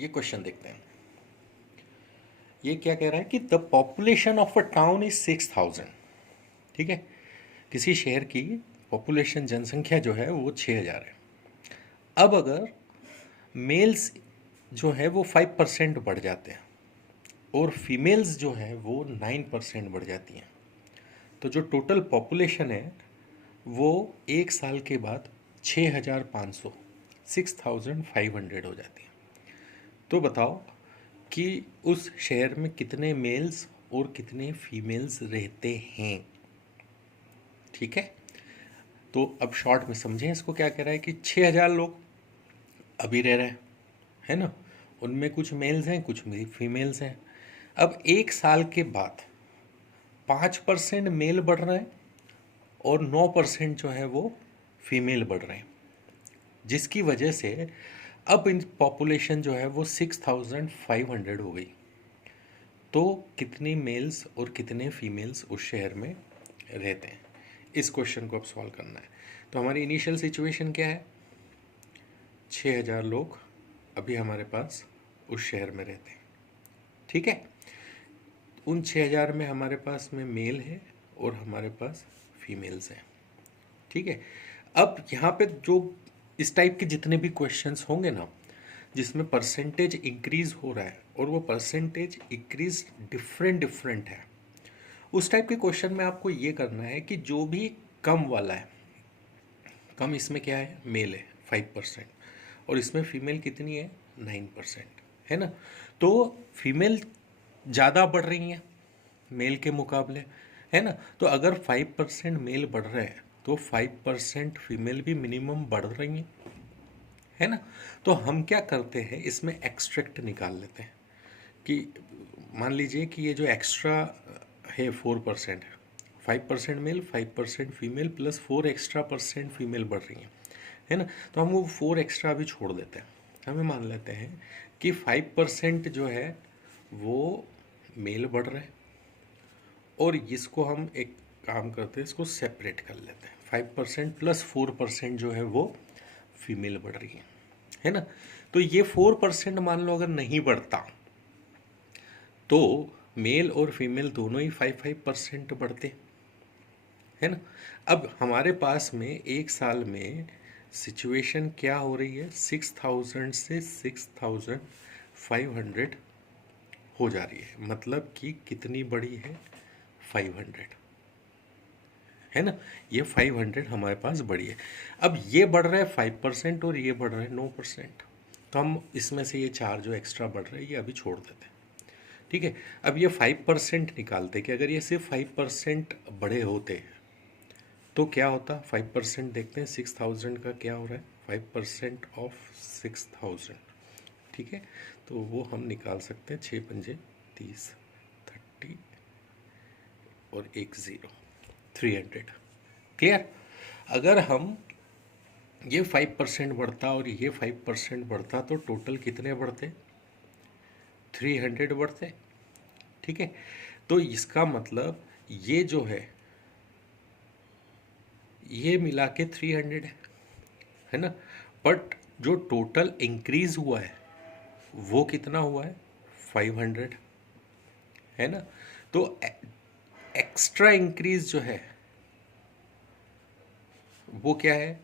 ये क्वेश्चन देखते हैं। ये क्या कह रहा है कि the population of a town is 6,000। ठीक है, किसी शहर की पॉपुलेशन जनसंख्या जो है वो 6,000 है। अब अगर मेल्स जो है वो 5% बढ़ जाते हैं और फीमेल्स जो है वो 9% बढ़ जाती हैं, तो जो टोटल पॉपुलेशन है वो एक साल के बाद 6,500 6,500 हो जाती है। तो बताओ कि उस शहर में कितने मेल्स और कितने फीमेल्स रहते हैं। ठीक है, तो अब शॉर्ट में समझें इसको। क्या कह रहा है कि 6,000 लोग अभी रह रहे हैं, है ना। उनमें कुछ मेल्स हैं कुछ फीमेल्स हैं। अब एक साल के बाद 5% मेल बढ़ रहे हैं और 9% जो है वो फीमेल बढ़ रहे हैं, जिसकी वजह से अब इन पॉपुलेशन जो है वो 6,500 हो गई। तो कितनी मेल्स और कितने फीमेल्स उस शहर में रहते हैं, इस क्वेश्चन को अब सॉल्व करना है। तो हमारी इनिशियल सिचुएशन क्या है, 6,000 लोग अभी हमारे पास उस शहर में रहते हैं। ठीक है, उन 6,000 में हमारे पास में मेल है और हमारे पास फीमेल्स हैं। ठीक है, अब यहाँ पे जो इस टाइप के जितने भी क्वेश्चंस होंगे ना, जिसमें परसेंटेज इंक्रीज हो रहा है और वो परसेंटेज इंक्रीज डिफरेंट डिफरेंट है, उस टाइप के क्वेश्चन में आपको ये करना है कि जो भी कम वाला है, कम इसमें क्या है, मेल है 5% और इसमें फीमेल कितनी है 9%, है ना। तो फीमेल ज़्यादा बढ़ रही हैं मेल के मुकाबले, है ना। तो अगर 5% मेल बढ़ रहे हैं तो 5% फीमेल भी मिनिमम बढ़ रही हैं, है ना। तो हम क्या करते हैं, इसमें एक्सट्रैक्ट निकाल लेते हैं कि मान लीजिए कि ये जो एक्स्ट्रा है 4% है, 5% male 5% female plus 4 extra percent female बढ़ रही हैं, है ना। तो हम वो 4 एक्स्ट्रा भी छोड़ देते हैं। हमें मान लेते हैं कि 5% जो है वो मेल बढ़ रहे हैं और इसको हम एक काम करते हैं, इसको सेपरेट कर लेते हैं। 5% प्लस 4% जो है वो फीमेल बढ़ रही है ना। तो ये 4% मान लो अगर नहीं बढ़ता तो मेल और फीमेल दोनों ही 5% बढ़ते, है ना। अब हमारे पास में एक साल में सिचुएशन क्या हो रही है, 6,000 से 6,500 हो जा रही है, मतलब कि कितनी बड़ी है 500, है ना। ये 500 हमारे पास बढ़ी है। अब ये बढ़ रहा है 5% और ये बढ़ रहा है 9%, तो हम इसमें से ये 4 जो एक्स्ट्रा बढ़ रहे हैं ये अभी छोड़ देते हैं। ठीक है, अब ये 5% निकालते कि अगर ये सिर्फ 5% बढ़े होते तो क्या होता। 5% देखते हैं 6,000 का क्या हो रहा है, 5% ऑफ 6,000। ठीक है, तो वो हम निकाल सकते हैं, 6 पंजे 30, 30 और 1 0, 300। क्लियर। अगर हम ये 5% बढ़ता और ये 5% बढ़ता तो टोटल कितने बढ़ते, 300 बढ़ते। ठीक है, तो इसका मतलब ये जो है ये मिला के 300 है ना। बट जो टोटल इंक्रीज हुआ है वो कितना हुआ है, 500, है ना। तो एक्स्ट्रा इंक्रीज जो है वो क्या है,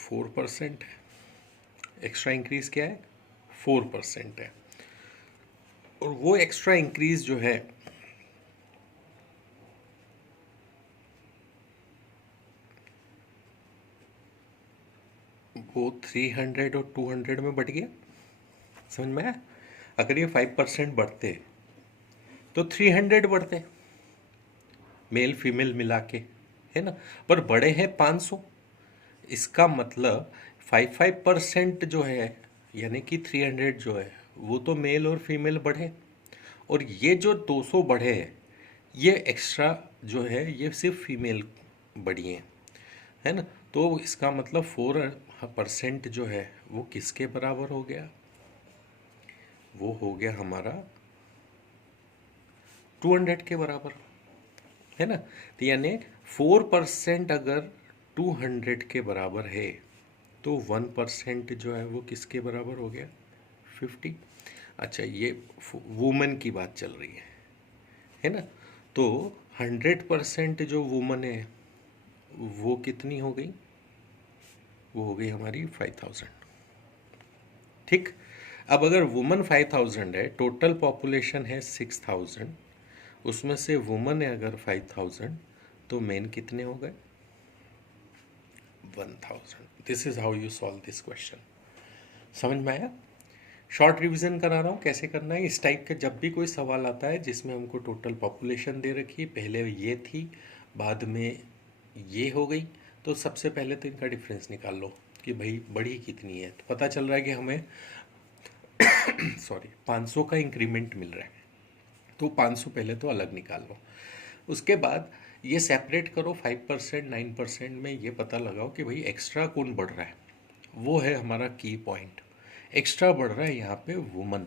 4% है। एक्स्ट्रा इंक्रीज क्या है, 4% है। और वो एक्स्ट्रा इंक्रीज जो है वो 300 और 200 में बढ़ गया। समझ में आया। अगर ये 5% बढ़ते तो 300 बढ़ते मेल फीमेल मिला के, है ना। पर बड़े हैं 500, इसका मतलब 5% जो है यानी कि 300 जो है वो तो मेल और फीमेल बढ़े, और ये जो 200 बढ़े हैं ये एक्स्ट्रा जो है ये सिर्फ फीमेल बढ़ी हैं, है ना। तो इसका मतलब 4% जो है वो किसके बराबर हो गया, वो हो गया हमारा 200 के बराबर, है ना। तो यानी 4% अगर 200 के बराबर है तो 1% जो है वो किसके बराबर हो गया, 50। अच्छा, ये वुमेन की बात चल रही है ना? तो 100% जो वुमन है वो कितनी हो गई? वो हो गई हमारी 5000। ठीक। अब अगर वुमन 5000 है, टोटल पॉपुलेशन है 6000, उसमें से वुमन है अगर 5000, तो मेन कितने हो गए? 1000। This is how you solve this question. समझ में आया? शॉर्ट रिवीजन करा रहा हूँ कैसे करना है। इस टाइप का जब भी कोई सवाल आता है जिसमें हमको टोटल पॉपुलेशन दे रखी है, पहले ये थी, बाद में ये हो गई, तो सबसे पहले तो इनका डिफरेंस निकाल लो कि भाई बड़ी कितनी है। तो पता चल रहा है कि हमें सॉरी 500 का इंक्रीमेंट मिल रहा है, तो 500 पहले तो अलग निकाल लो। उसके बाद ये सेपरेट करो 5% 9% में, ये पता लगाओ कि भाई एक्स्ट्रा कौन बढ़ रहा है। वो है हमारा की पॉइंट। एक्स्ट्रा बढ़ रहा है यहाँ पे वुमन,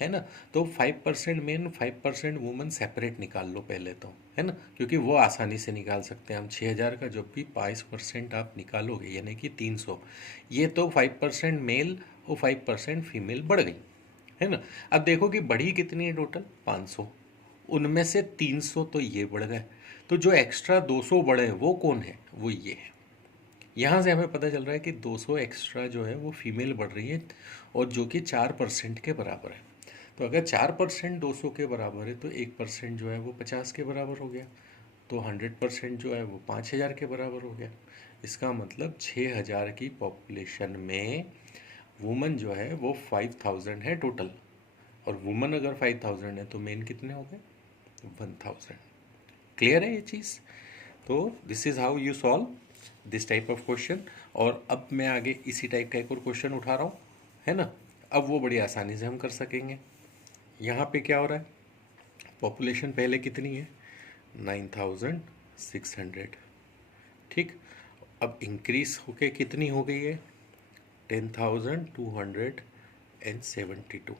है ना? तो 5% मेन 5% वुमन सेपरेट निकाल लो पहले तो, है ना? क्योंकि वो आसानी से निकाल सकते हैं हम। 6000 का जब भी 5% आप निकालोगे यानी कि 300, ये तो 5% मेल और 5% फीमेल बढ़ गई, है ना? अब देखो कि बढ़ी कितनी है टोटल? 500। उनमें से 300 तो ये बढ़ गए, तो जो एक्स्ट्रा 200 बढ़े वो कौन है? वो ये है। यहाँ से हमें पता चल रहा है कि 200 एक्स्ट्रा जो है वो फीमेल बढ़ रही है, और जो कि 4% के बराबर है। तो अगर 4% 200 के बराबर है तो 1% जो है वो 50 के बराबर हो गया, तो 100% जो है वो 5000 के बराबर हो गया। इसका मतलब 6000 की पॉपुलेशन में वुमन जो है वो 5000 है टोटल, और वुमन अगर 5000 है तो मेन कितने हो गए? 1000। क्लियर है ये चीज़? तो this is how you solve this type of question. और अब मैं आगे इसी टाइप का एक और क्वेश्चन उठा रहा हूँ, है ना? अब वो बड़ी आसानी से हम कर सकेंगे। यहाँ पे क्या हो रहा है? पॉपुलेशन पहले कितनी है? 9600। ठीक। अब इंक्रीज होके कितनी हो गई है? 10272।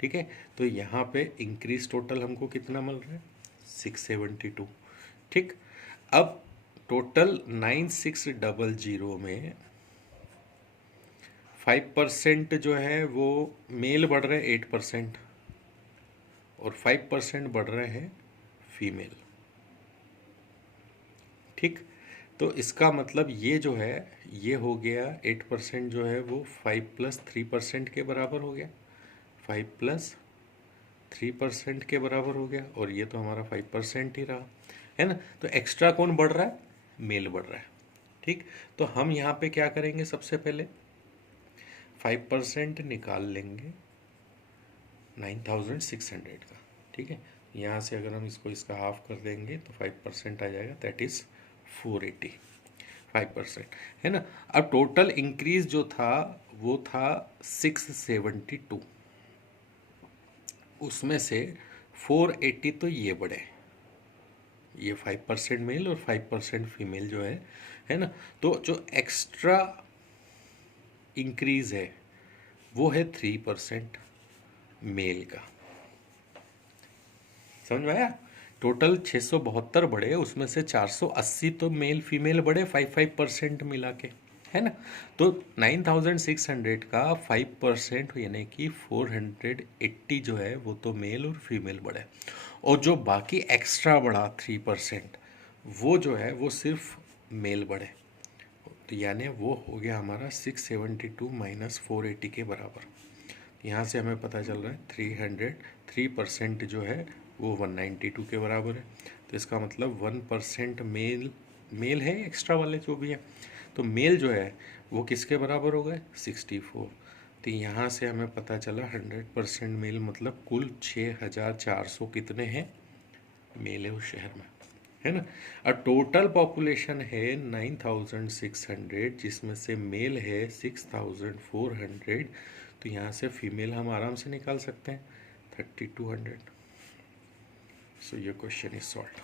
ठीक है। तो यहाँ पे इंक्रीज टोटल हमको कितना मिल रहा है? 672। ठीक। अब टोटल 9600 में 5% जो है वो मेल बढ़ रहे हैं 8%, और 5% बढ़ रहे हैं फीमेल। ठीक। तो इसका मतलब ये जो है ये हो गया 8% जो है वो 5 + 3% के बराबर हो गया, 5 + 3% के बराबर हो गया, और ये तो हमारा 5% ही रहा, है ना? तो एक्स्ट्रा कौन बढ़ रहा है? मेल बढ़ रहा है। ठीक। तो हम यहाँ पे क्या करेंगे? सबसे पहले 5% निकाल लेंगे 9600 का। ठीक है। यहाँ से अगर हम इसको इसका हाफ कर देंगे तो 5% आ जाएगा, दैट इज़ 480। 5%, है ना? अब टोटल इंक्रीज जो था वो था 672, उसमें से 480 तो ये बढ़े, ये 5% मेल और 5% फीमेल जो है ना? तो जो एक्स्ट्रा इंक्रीज है वो है 3% मेल का। समझ में आया? टोटल 672 बढ़े, उसमें से 480 तो मेल फीमेल बढ़े 5% मिला के, है ना? तो 9600 का 5% यानी कि 480 जो है वो तो मेल और फीमेल बढ़े, और जो बाकी एक्स्ट्रा बढ़ा 3% वो जो है वो सिर्फ मेल बढ़े। तो यानी वो हो गया हमारा 672 - 480 के बराबर। यहाँ से हमें पता चल रहा है 3% जो है वो 192 के बराबर है। तो इसका मतलब 1% मेल है, एक्स्ट्रा वाले जो भी है, तो मेल जो है वो किसके बराबर हो गए? 64। तो यहाँ से हमें पता चला 100% मेल मतलब कुल 6400 कितने हैं? मेल है उस शहर में, है ना? और टोटल पॉपुलेशन है 9600, जिसमें से मेल है 6400, तो यहाँ से फीमेल हम आराम से निकाल सकते हैं 3200। सो ये क्वेश्चन इज सॉल्व।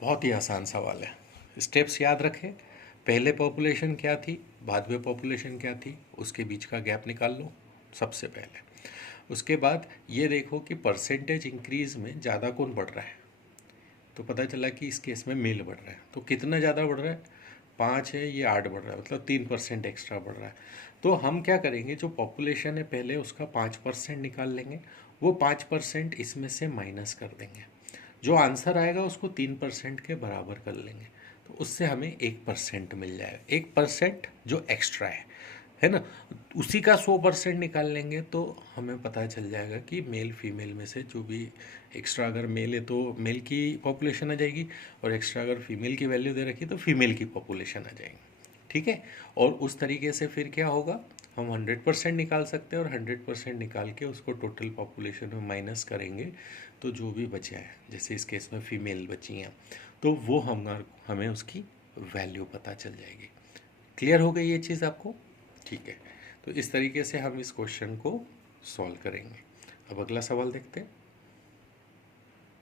बहुत ही आसान सवाल है। स्टेप्स याद रखें। पहले पॉपुलेशन क्या थी, बाद में पॉपुलेशन क्या थी, उसके बीच का गैप निकाल लो सबसे पहले। उसके बाद ये देखो कि परसेंटेज इंक्रीज में ज़्यादा कौन बढ़ रहा है, तो पता चला कि इस केस में मेल बढ़ रहा है। तो कितना ज़्यादा बढ़ रहा है? 5 है, ये 8 बढ़ रहा है, मतलब 3% एक्स्ट्रा बढ़ रहा है। तो हम क्या करेंगे, जो पॉपुलेशन है पहले उसका 5% निकाल लेंगे, वो 5% इसमें से माइनस कर देंगे, जो आंसर आएगा उसको 3% के बराबर कर लेंगे, तो उससे हमें 1% मिल जाएगा। 1% जो एक्स्ट्रा है ना, उसी का 100% निकाल लेंगे तो हमें पता चल जाएगा कि मेल फीमेल में से जो भी एक्स्ट्रा, अगर मेल है तो मेल की पॉपुलेशन आ जाएगी, और एक्स्ट्रा अगर फीमेल की वैल्यू दे रखी तो फीमेल की पॉपुलेशन आ जाएगी। ठीक है, और उस तरीके से फिर क्या होगा, हम 100% निकाल सकते हैं, और 100% निकाल के उसको टोटल पॉपुलेशन में माइनस करेंगे, तो जो भी बचा है, जैसे इस केस में फीमेल बची हैं, तो वो हमें उसकी वैल्यू पता चल जाएगी। क्लियर हो गई ये चीज़ आपको? ठीक है, तो इस तरीके से हम इस क्वेश्चन को सॉल्व करेंगे। अब अगला सवाल देखते हैं।